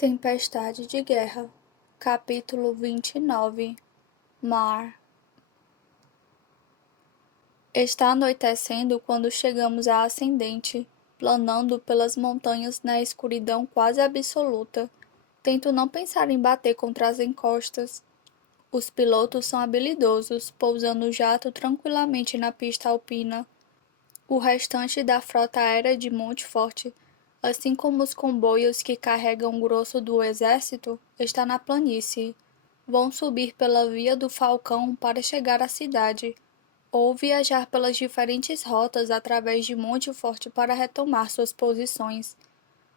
Tempestade de Guerra, capítulo 29. Mar. Está anoitecendo quando chegamos à ascendente, planando pelas montanhas na escuridão quase absoluta. Tento não pensar em bater contra as encostas. Os pilotos são habilidosos, pousando o jato tranquilamente na pista alpina. O restante da frota aérea de Montfort, assim como os comboios que carregam o grosso do exército, está na planície. Vão subir pela Via do Falcão para chegar à cidade, ou viajar pelas diferentes rotas através de Montfort para retomar suas posições.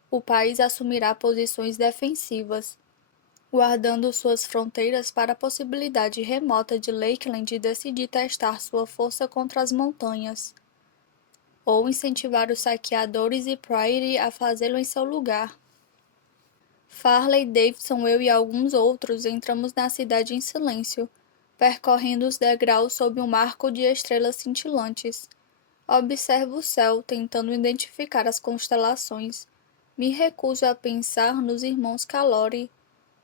O país assumirá posições defensivas, guardando suas fronteiras para a possibilidade remota de Lakeland decidir testar sua força contra as montanhas, ou incentivar os saqueadores e Prairie a fazê-lo em seu lugar. Farley, Davidson, eu e alguns outros entramos na cidade em silêncio, percorrendo os degraus sob um marco de estrelas cintilantes. Observo o céu, tentando identificar as constelações. Me recuso a pensar nos irmãos Calori,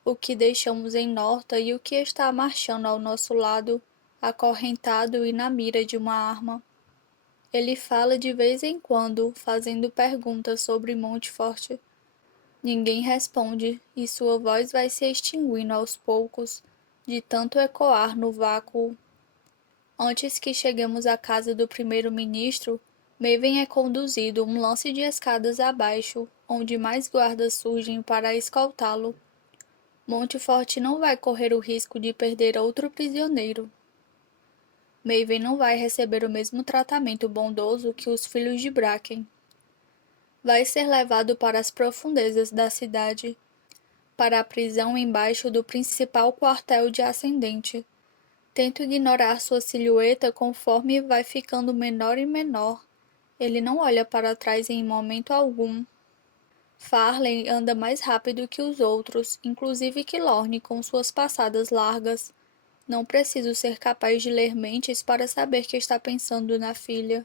o que deixamos em Norta e o que está marchando ao nosso lado, acorrentado e na mira de uma arma. Ele fala de vez em quando, fazendo perguntas sobre Montfort. Ninguém responde, e sua voz vai se extinguindo aos poucos, de tanto ecoar no vácuo. Antes que cheguemos à casa do primeiro-ministro, Maven é conduzido um lance de escadas abaixo, onde mais guardas surgem para escoltá-lo. Montfort não vai correr o risco de perder outro prisioneiro. Maven não vai receber o mesmo tratamento bondoso que os filhos de Bracken. Vai ser levado para as profundezas da cidade, para a prisão embaixo do principal quartel de Ascendente. Tento ignorar sua silhueta conforme vai ficando menor e menor. Ele não olha para trás em momento algum. Farley anda mais rápido que os outros, inclusive Killorn com suas passadas largas. Não preciso ser capaz de ler mentes para saber que está pensando na filha,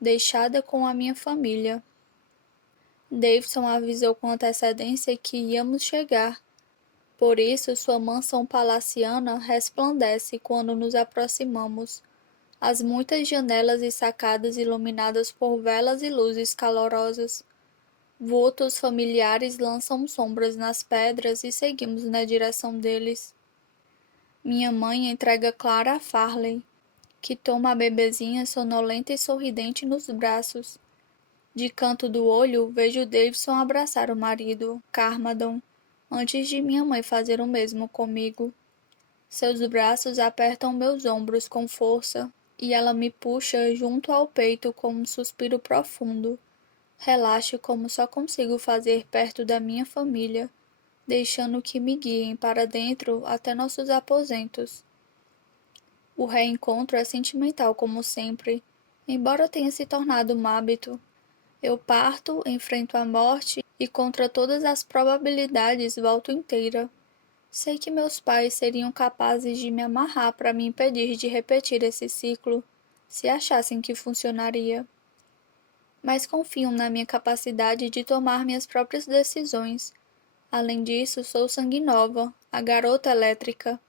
deixada com a minha família. Davidson avisou com antecedência que íamos chegar. Por isso, sua mansão palaciana resplandece quando nos aproximamos. As muitas janelas e sacadas iluminadas por velas e luzes calorosas. Vultos familiares lançam sombras nas pedras e seguimos na direção deles. Minha mãe entrega Clara a Farley, que toma a bebezinha sonolenta e sorridente nos braços. De canto do olho, vejo Davidson abraçar o marido, Carmadon, antes de minha mãe fazer o mesmo comigo. Seus braços apertam meus ombros com força, e ela me puxa junto ao peito com um suspiro profundo. Relaxo como só consigo fazer perto da minha família, deixando que me guiem para dentro até nossos aposentos. O reencontro é sentimental como sempre, embora tenha se tornado um hábito. Eu parto, enfrento a morte e contra todas as probabilidades volto inteira. Sei que meus pais seriam capazes de me amarrar para me impedir de repetir esse ciclo, se achassem que funcionaria. Mas confiam na minha capacidade de tomar minhas próprias decisões. Além disso, sou sangue nova, a garota elétrica.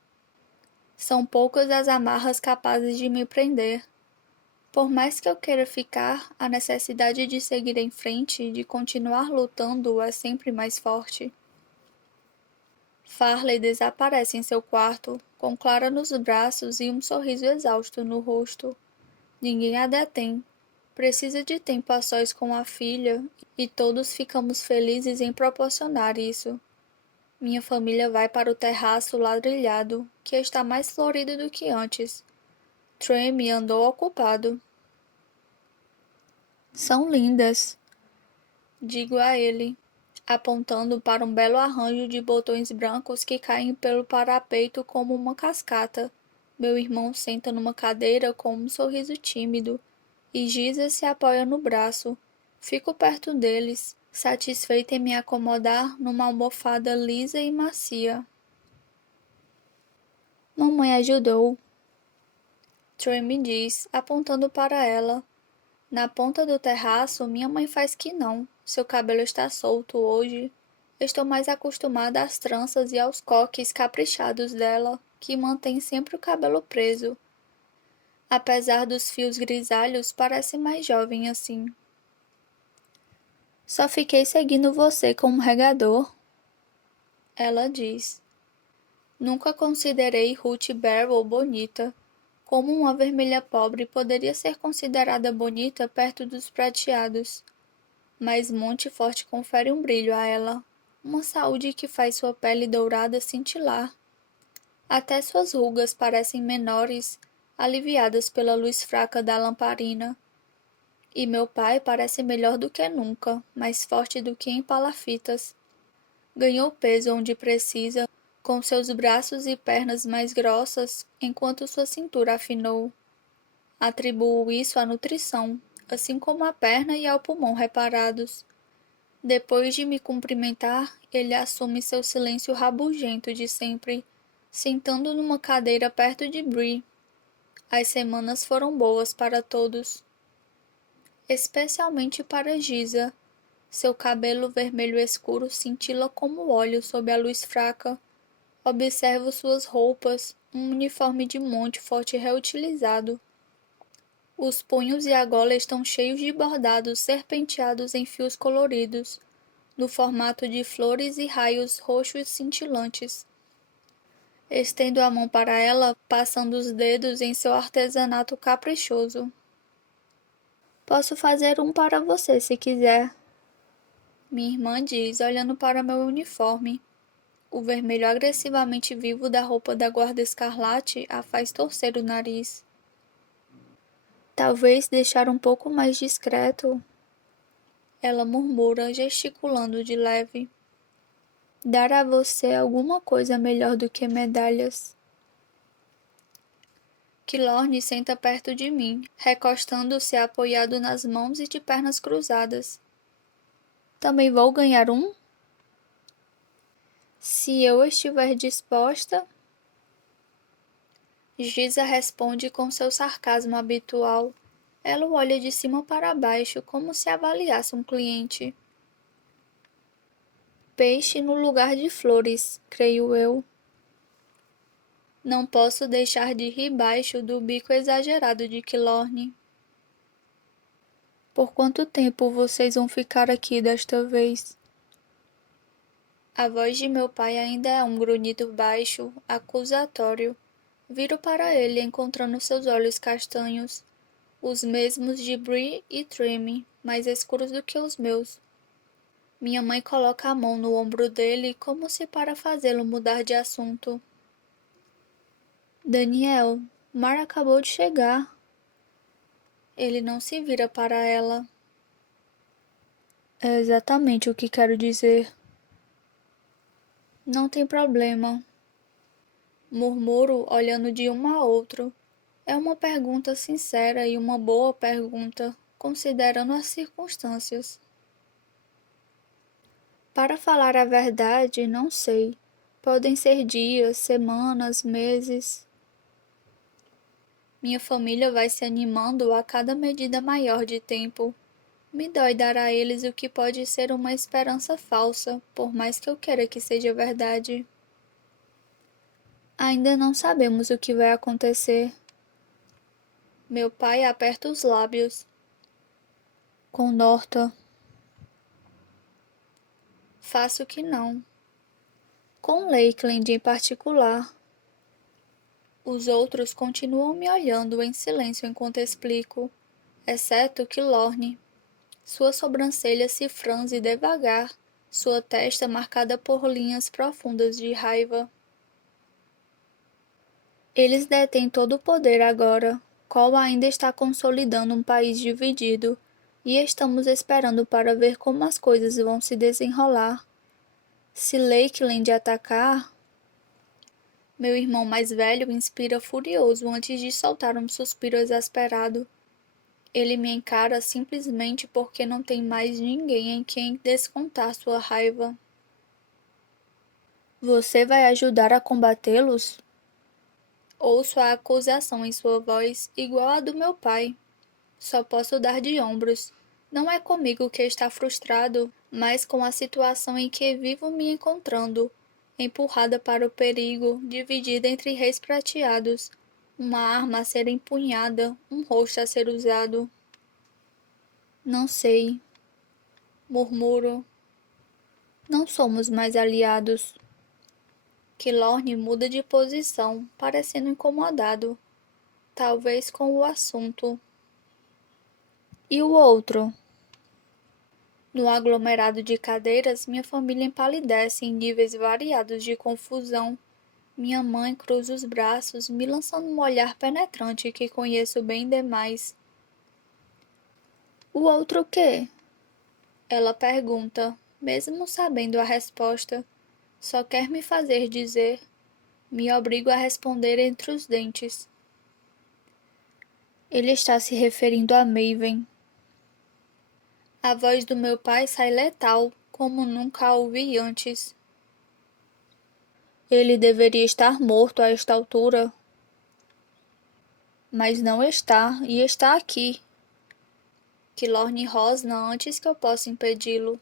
São poucas as amarras capazes de me prender. Por mais que eu queira ficar, a necessidade de seguir em frente, de continuar lutando, é sempre mais forte. Farley desaparece em seu quarto, com Clara nos braços e um sorriso exausto no rosto. Ninguém a detém. Precisa de tempo a sós com a filha, e todos ficamos felizes em proporcionar isso. Minha família vai para o terraço ladrilhado, que está mais florido do que antes. Treme andou ocupado. São lindas, digo a ele, apontando para um belo arranjo de botões brancos que caem pelo parapeito como uma cascata. Meu irmão senta numa cadeira com um sorriso tímido, e Giza se apoia no braço. Fico perto deles, satisfeita em me acomodar numa almofada lisa e macia. Mamãe ajudou, Trey me diz, apontando para ela. Na ponta do terraço, minha mãe faz que não. Seu cabelo está solto hoje. Estou mais acostumada às tranças e aos coques caprichados dela, que mantém sempre o cabelo preso. Apesar dos fios grisalhos, parece mais jovem assim. Só fiquei seguindo você como regador, ela diz. Nunca considerei Ruth Barrow bonita. Como uma vermelha pobre poderia ser considerada bonita perto dos prateados. Mas Montfort confere um brilho a ela, uma saúde que faz sua pele dourada cintilar. Até suas rugas parecem menores, aliviadas pela luz fraca da lamparina. E meu pai parece melhor do que nunca, mais forte do que em palafitas. Ganhou peso onde precisa, com seus braços e pernas mais grossas, enquanto sua cintura afinou. Atribuo isso à nutrição, assim como à perna e ao pulmão reparados. Depois de me cumprimentar, ele assume seu silêncio rabugento de sempre, sentando numa cadeira perto de Bree. As semanas foram boas para todos. Especialmente para Giza. Seu cabelo vermelho escuro cintila como óleo sob a luz fraca. Observo suas roupas, um uniforme de Montfort reutilizado. Os punhos e a gola estão cheios de bordados serpenteados em fios coloridos, no formato de flores e raios roxos cintilantes. Estendo a mão para ela, passando os dedos em seu artesanato caprichoso. Posso fazer um para você se quiser, minha irmã diz, olhando para meu uniforme. O vermelho agressivamente vivo da roupa da guarda escarlate a faz torcer o nariz. Talvez deixar um pouco mais discreto, ela murmura, gesticulando de leve. Dar a você alguma coisa melhor do que medalhas. Killorn senta perto de mim, recostando-se apoiado nas mãos e de pernas cruzadas. Também vou ganhar um? Se eu estiver disposta... Giza responde com seu sarcasmo habitual. Ela o olha de cima para baixo, como se avaliasse um cliente. Peixe no lugar de flores, creio eu. Não posso deixar de rir baixo do bico exagerado de Killorn. Por quanto tempo vocês vão ficar aqui desta vez? A voz de meu pai ainda é um grunhido baixo, acusatório. Viro para ele, encontrando seus olhos castanhos, os mesmos de Bree e Treme, mais escuros do que os meus. Minha mãe coloca a mão no ombro dele, como se para fazê-lo mudar de assunto. Daniel, Mar acabou de chegar. Ele não se vira para ela. É exatamente o que quero dizer. Não tem problema. Murmuro, olhando de um a outro. É uma pergunta sincera e uma boa pergunta, considerando as circunstâncias. Para falar a verdade, não sei. Podem ser dias, semanas, meses. Minha família vai se animando a cada medida maior de tempo. Me dói dar a eles o que pode ser uma esperança falsa, por mais que eu queira que seja verdade. Ainda não sabemos o que vai acontecer. Meu pai aperta os lábios. Com Norta. Faço que não. Com Lakeland em particular. Os outros continuam me olhando em silêncio enquanto explico, exceto Killorn. Sua sobrancelha se franze devagar, sua testa marcada por linhas profundas de raiva. Eles detêm todo o poder agora. Cole ainda está consolidando um país dividido, e estamos esperando para ver como as coisas vão se desenrolar. Se Lakeland atacar... Meu irmão mais velho inspira furioso antes de soltar um suspiro exasperado. Ele me encara simplesmente porque não tem mais ninguém em quem descontar sua raiva. Você vai ajudar a combatê-los? Ouço a acusação em sua voz, igual à do meu pai. Só posso dar de ombros. Não é comigo que está frustrado, mas com a situação em que vivo me encontrando, empurrada para o perigo, dividida entre reis prateados, uma arma a ser empunhada, um rosto a ser usado. Não sei, murmuro. Não somos mais aliados. Killorn muda de posição, parecendo incomodado, talvez com o assunto. E o outro? No aglomerado de cadeiras, minha família empalidece em níveis variados de confusão. Minha mãe cruza os braços, me lançando um olhar penetrante que conheço bem demais. O outro quê? Ela pergunta, mesmo sabendo a resposta. Só quer me fazer dizer. Me obrigo a responder entre os dentes. Ele está se referindo a Maven. A voz do meu pai sai letal, como nunca a ouvi antes. Ele deveria estar morto a esta altura. Mas não está, e está aqui. Killorn rosna antes que eu possa impedi-lo.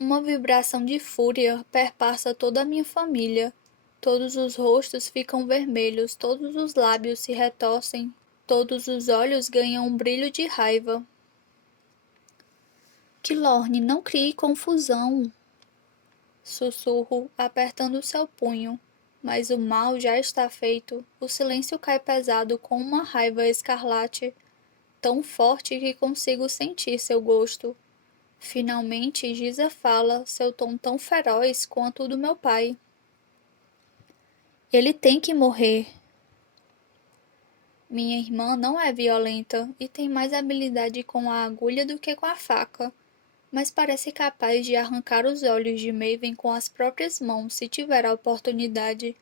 Uma vibração de fúria perpassa toda a minha família. Todos os rostos ficam vermelhos, todos os lábios se retorcem, todos os olhos ganham um brilho de raiva. Killorn, não crie confusão. Sussurro, apertando seu punho. Mas o mal já está feito. O silêncio cai pesado com uma raiva escarlate, tão forte que consigo sentir seu gosto. Finalmente, Giza fala, seu tom tão feroz quanto o do meu pai. Ele tem que morrer. Minha irmã não é violenta e tem mais habilidade com a agulha do que com a faca, mas parece capaz de arrancar os olhos de Maven com as próprias mãos se tiver a oportunidade.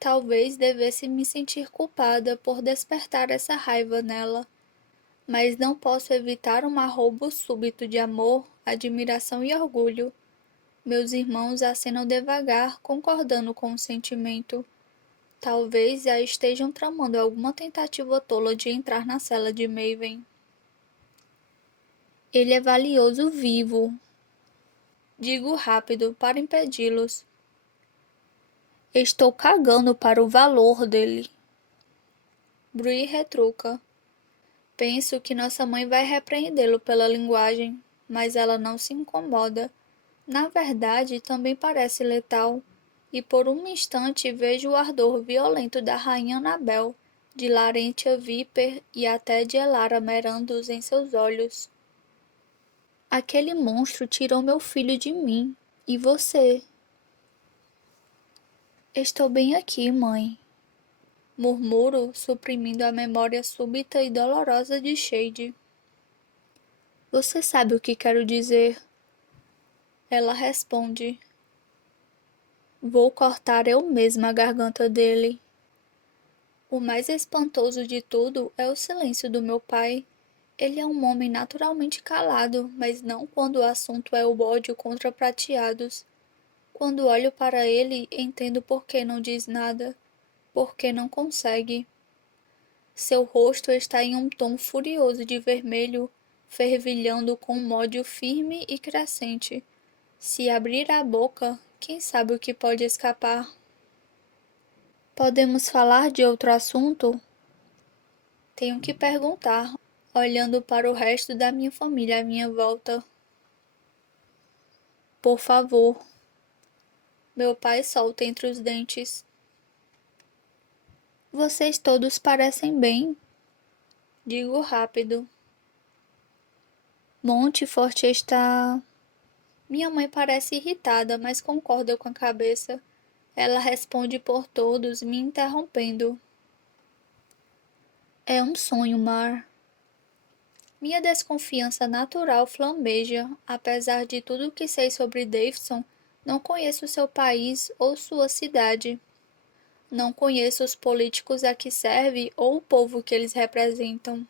Talvez devesse me sentir culpada por despertar essa raiva nela, mas não posso evitar um arroubo súbito de amor, admiração e orgulho. Meus irmãos acenam devagar, concordando com o sentimento. Talvez já estejam tramando alguma tentativa tola de entrar na cela de Maven. Ele é valioso vivo. Digo rápido, para impedi-los. Estou cagando para o valor dele. Bree retruca. Penso que nossa mãe vai repreendê-lo pela linguagem, mas ela não se incomoda. Na verdade, também parece letal, e por um instante vejo o ardor violento da rainha Anabel, de Larentia Viper e até de Elara Merandus em seus olhos. Aquele monstro tirou meu filho de mim, e você? Estou bem aqui, mãe. Murmuro, suprimindo a memória súbita e dolorosa de Shade. Você sabe o que quero dizer? Ela responde. Vou cortar eu mesma a garganta dele. O mais espantoso de tudo é o silêncio do meu pai. Ele é um homem naturalmente calado, mas não quando o assunto é o ódio contra prateados. Quando olho para ele, entendo por que não diz nada, por que não consegue. Seu rosto está em um tom furioso de vermelho, fervilhando com um ódio firme e crescente. Se abrir a boca, quem sabe o que pode escapar? Podemos falar de outro assunto? Tenho que perguntar, olhando para o resto da minha família à minha volta. Por favor. Meu pai solta entre os dentes. Vocês todos parecem bem. Digo rápido. Montfort está... Minha mãe parece irritada, mas concorda com a cabeça. Ela responde por todos, me interrompendo. É um sonho, Mar. Minha desconfiança natural flameja. Apesar de tudo o que sei sobre Davidson, não conheço seu país ou sua cidade. Não conheço os políticos a que serve ou o povo que eles representam.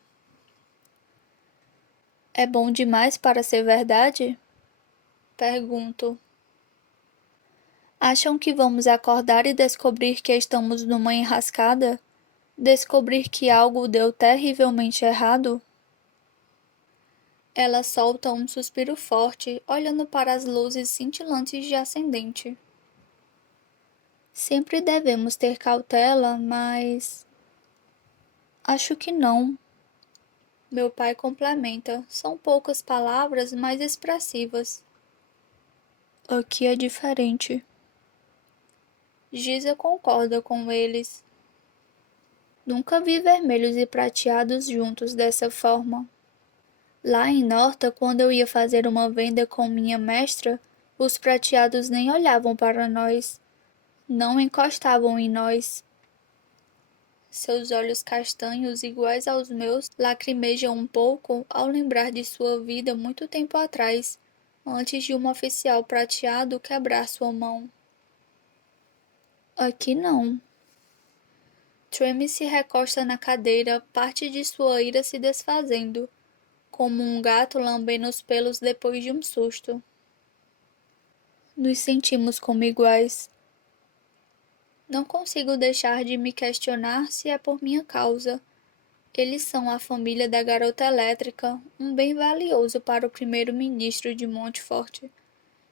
É bom demais para ser verdade? Pergunto. Acham que vamos acordar e descobrir que estamos numa enrascada? Descobrir que algo deu terrivelmente errado? Ela solta um suspiro forte, olhando para as luzes cintilantes de ascendente. Sempre devemos ter cautela, mas acho que não. Meu pai complementa. São poucas palavras, mas expressivas. Aqui é diferente. Giza concorda com eles. Nunca vi vermelhos e prateados juntos dessa forma. Lá em Norta, quando eu ia fazer uma venda com minha mestra, os prateados nem olhavam para nós, não encostavam em nós. Seus olhos castanhos, iguais aos meus, lacrimejam um pouco ao lembrar de sua vida muito tempo atrás, antes de um oficial prateado quebrar sua mão. Aqui não. Tremy se recosta na cadeira, parte de sua ira se desfazendo, como um gato lambendo os pelos depois de um susto. Nos sentimos como iguais. Não consigo deixar de me questionar se é por minha causa. Eles são a família da garota elétrica, um bem valioso para o primeiro-ministro de Montfort.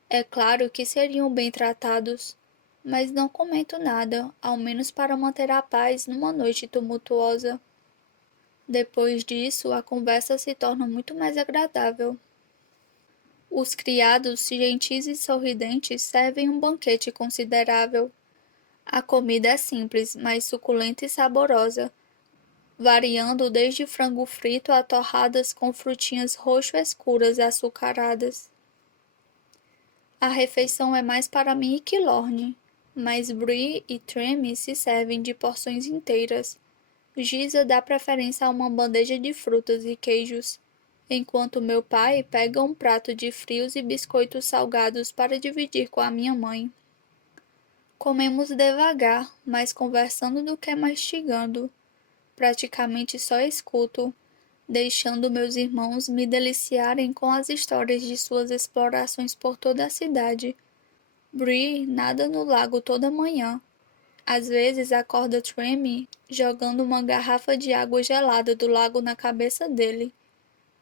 É claro que seriam bem tratados, mas não comento nada, ao menos para manter a paz numa noite tumultuosa. Depois disso, a conversa se torna muito mais agradável. Os criados, gentis e sorridentes, servem um banquete considerável. A comida é simples, mas suculenta e saborosa, variando desde frango frito a torradas com frutinhas roxo escuras açucaradas. A refeição é mais para mim e Killorn, mas Bree e Tremy se servem de porções inteiras. Giza dá preferência a uma bandeja de frutas e queijos, enquanto meu pai pega um prato de frios e biscoitos salgados para dividir com a minha mãe. Comemos devagar, mais conversando do que mastigando. Praticamente só escuto, deixando meus irmãos me deliciarem com as histórias de suas explorações por toda a cidade. Bree nada no lago toda manhã. Às vezes acorda Tremy jogando uma garrafa de água gelada do lago na cabeça dele.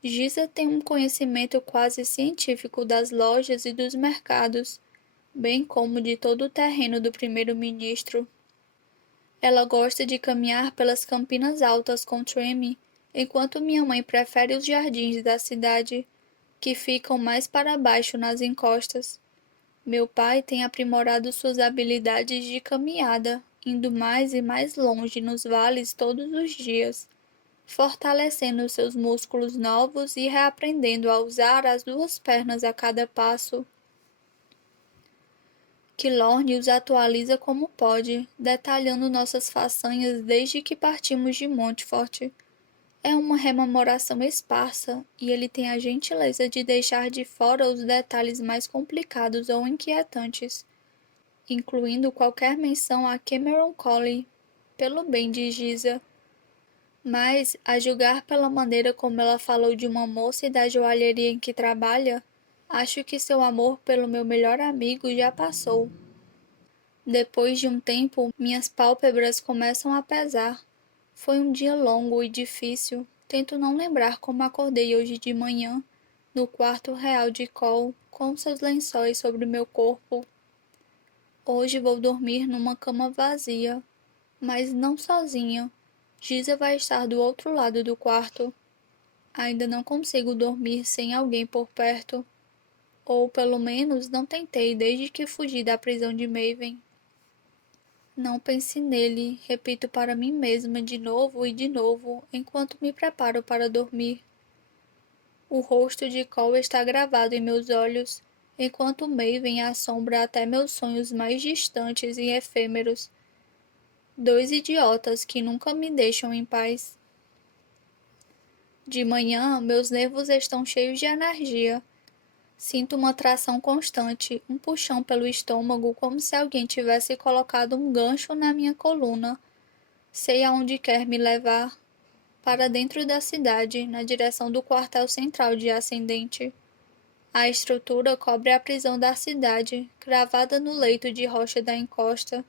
Giza tem um conhecimento quase científico das lojas e dos mercados, bem como de todo o terreno do primeiro-ministro. Ela gosta de caminhar pelas campinas altas com Tremy, enquanto minha mãe prefere os jardins da cidade, que ficam mais para baixo nas encostas. Meu pai tem aprimorado suas habilidades de caminhada, indo mais e mais longe nos vales todos os dias, fortalecendo seus músculos novos e reaprendendo a usar as duas pernas a cada passo. Killorn os atualiza como pode, detalhando nossas façanhas desde que partimos de Montfort. É uma rememoração esparsa, e ele tem a gentileza de deixar de fora os detalhes mais complicados ou inquietantes, incluindo qualquer menção a Cameron Collie, pelo bem de Giza. Mas, a julgar pela maneira como ela falou de uma moça e da joalheria em que trabalha, acho que seu amor pelo meu melhor amigo já passou. Depois de um tempo, minhas pálpebras começam a pesar. Foi um dia longo e difícil. Tento não lembrar como acordei hoje de manhã, no quarto real de Cole, com seus lençóis sobre meu corpo. Hoje vou dormir numa cama vazia, mas não sozinha. Giza vai estar do outro lado do quarto. Ainda não consigo dormir sem alguém por perto. Ou pelo menos não tentei desde que fugi da prisão de Maven. Não pense nele, repito para mim mesma de novo e de novo, enquanto me preparo para dormir. O rosto de Cole está gravado em meus olhos, enquanto Maven assombra até meus sonhos mais distantes e efêmeros. Dois idiotas que nunca me deixam em paz. De manhã, meus nervos estão cheios de energia. Sinto uma tração constante, um puxão pelo estômago, como se alguém tivesse colocado um gancho na minha coluna. Sei aonde quer me levar. Para dentro da cidade, na direção do quartel central de Ascendente. A estrutura cobre a prisão da cidade, cravada no leito de rocha da encosta.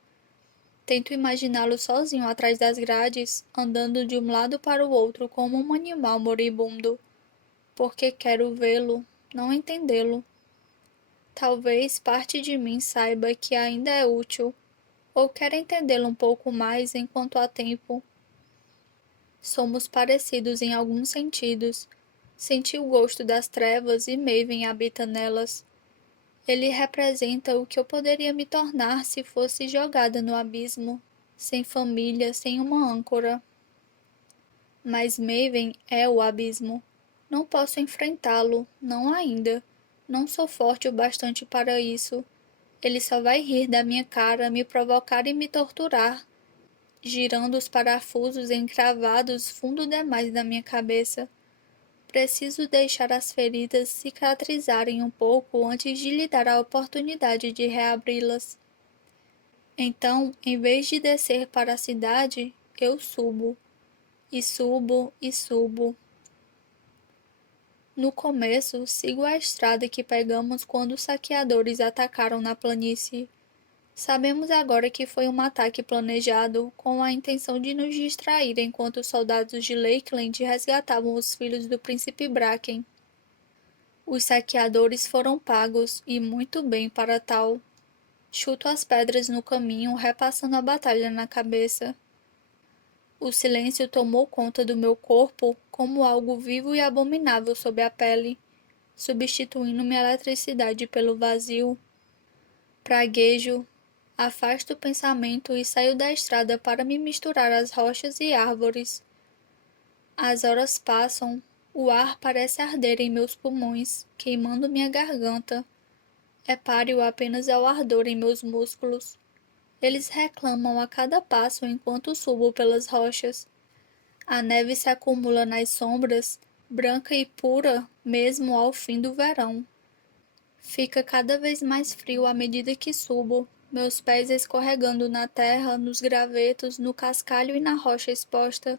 Tento imaginá-lo sozinho atrás das grades, andando de um lado para o outro como um animal moribundo. porque quero vê-lo, não entendê-lo. Talvez parte de mim saiba que ainda é útil, ou quer entendê-lo um pouco mais enquanto há tempo. Somos parecidos em alguns sentidos. Senti o gosto das trevas e Maven habita nelas. Ele representa o que eu poderia me tornar se fosse jogada no abismo, sem família, sem uma âncora. Mas Maven é o abismo. Não posso enfrentá-lo, não ainda. Não sou forte o bastante para isso. Ele só vai rir da minha cara, me provocar e me torturar, girando os parafusos encravados fundo demais da minha cabeça. Preciso deixar as feridas cicatrizarem um pouco antes de lhe dar a oportunidade de reabri-las. Então, em vez de descer para a cidade, eu subo. E subo, e subo. No começo, sigo a estrada que pegamos quando os saqueadores atacaram na planície. Sabemos agora que foi um ataque planejado, com a intenção de nos distrair enquanto os soldados de Lakeland resgatavam os filhos do príncipe Bracken. Os saqueadores foram pagos, e muito bem para tal. Chuto as pedras no caminho, repassando a batalha na cabeça. O silêncio tomou conta do meu corpo como algo vivo e abominável sob a pele, substituindo minha eletricidade pelo vazio. Praguejo, afasto o pensamento e saio da estrada para me misturar às rochas e árvores. As horas passam, o ar parece arder em meus pulmões, queimando minha garganta. É páreo apenas ao ardor em meus músculos. Eles reclamam a cada passo enquanto subo pelas rochas. A neve se acumula nas sombras, branca e pura mesmo ao fim do verão. Fica cada vez mais frio à medida que subo, meus pés escorregando na terra, nos gravetos, no cascalho e na rocha exposta.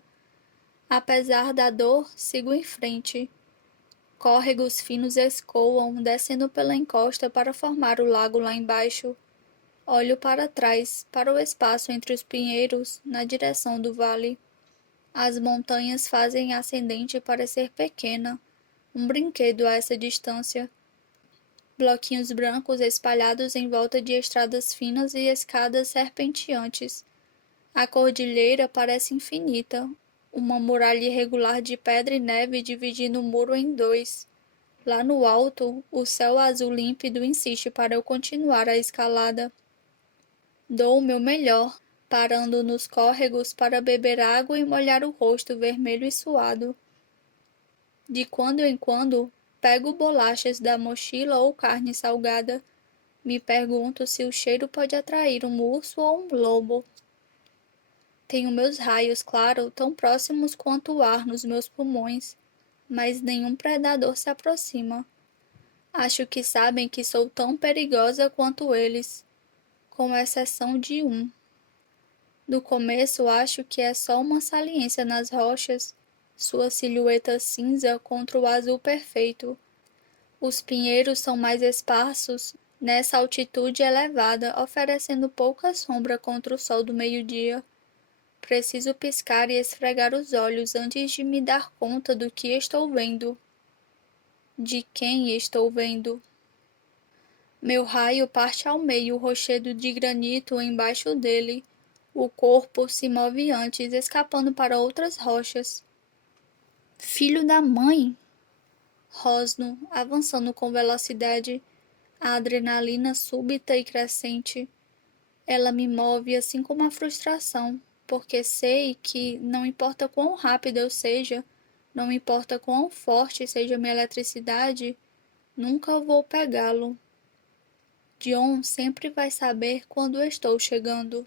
Apesar da dor, sigo em frente. Córregos finos escoam, descendo pela encosta para formar o lago lá embaixo. Olho para trás, para o espaço entre os pinheiros, na direção do vale. As montanhas fazem a ascendente parecer pequena, um brinquedo a essa distância. Bloquinhos brancos espalhados em volta de estradas finas e escadas serpenteantes. A cordilheira parece infinita, uma muralha irregular de pedra e neve dividindo o muro em dois. Lá no alto, o céu azul límpido insiste para eu continuar a escalada. Dou o meu melhor, parando nos córregos para beber água e molhar o rosto vermelho e suado. De quando em quando, pego bolachas da mochila ou carne salgada. Me pergunto se o cheiro pode atrair um urso ou um lobo. Tenho meus raios, claro, tão próximos quanto o ar nos meus pulmões, mas nenhum predador se aproxima. Acho que sabem que sou tão perigosa quanto eles, com exceção de um. No começo acho que é só uma saliência nas rochas, sua silhueta cinza contra o azul perfeito. Os pinheiros são mais esparsos, nessa altitude elevada, oferecendo pouca sombra contra o sol do meio-dia. Preciso piscar e esfregar os olhos antes de me dar conta do que estou vendo. De quem estou vendo? Meu raio parte ao meio o rochedo de granito embaixo dele. O corpo se move antes, escapando para outras rochas. Filho da mãe! Rosno, avançando com velocidade, a adrenalina súbita e crescente. Ela me move assim como a frustração, porque sei que, não importa quão rápido eu seja, não importa quão forte seja minha eletricidade, nunca vou pegá-lo. John sempre vai saber quando estou chegando.